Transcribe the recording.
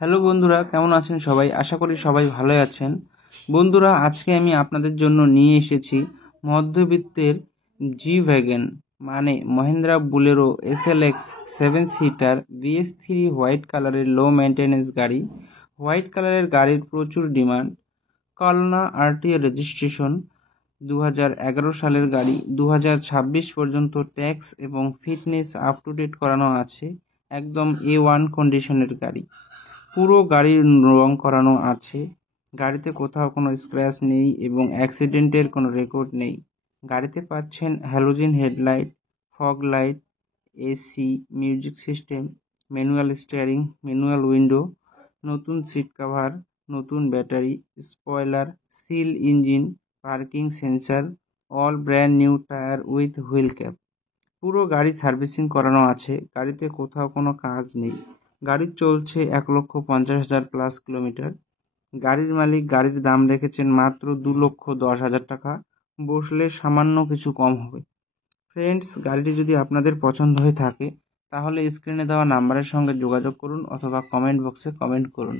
Hello বন্ধুরা, কেমন আছেন সবাই? আশা করি সবাই ভালোই আছেন। বন্ধুরা, আজকে আমি আপনাদের জন্য নিয়ে এসেছি মধ্যবিত্তের জি ভ্যাগন, মানে Mahindra Bolero SLX 7 seater BS3 white কালারের লো মেনটেন্যান্স গাড়ি। হোয়াইট কালারের গাড়ির প্রচুর ডিমান্ড। কালনা RTA রেজিস্ট্রেশন, 2011 সালের গাড়ি। 2026 পর্যন্ত ট্যাক্স এবং ফিটনেস আপ টু ডেট করানো আছে। একদম A1 কন্ডিশনের গাড়ি। পুরো গাড়ির রং করানো আছে। গাড়িতে কোথাও কোনো স্ক্র্যাচ নেই এবং অ্যাক্সিডেন্টের কোনো রেকর্ড নেই। গাড়িতে পাচ্ছেন halogen headlight, fog light, AC, music system, manual steering, manual window, নতুন সিট কভার, নতুন battery, spoiler, seal engine, parking sensor, all brand new tyre with wheel cap. পুরো গাড়ি সার্ভিসিং করানো আছে। গাড়িতে কোথাও কোনো কাজ নেই। গাড়ি চলছে 1,50,000 প্লাস কিলোমিটার। গাড়ির মালিক গাড়ির দাম রেখেছেন মাত্র 2,10,000 টাকা। বসলে সামান্য কিছু কম হবে। ফ্রেন্ডস, গাড়িটি যদি আপনাদের পছন্দ হয়ে থাকে তাহলে স্ক্রিনে দেওয়া নাম্বারের সঙ্গে যোগাযোগ করুন অথবা কমেন্ট বক্সে কমেন্ট করুন।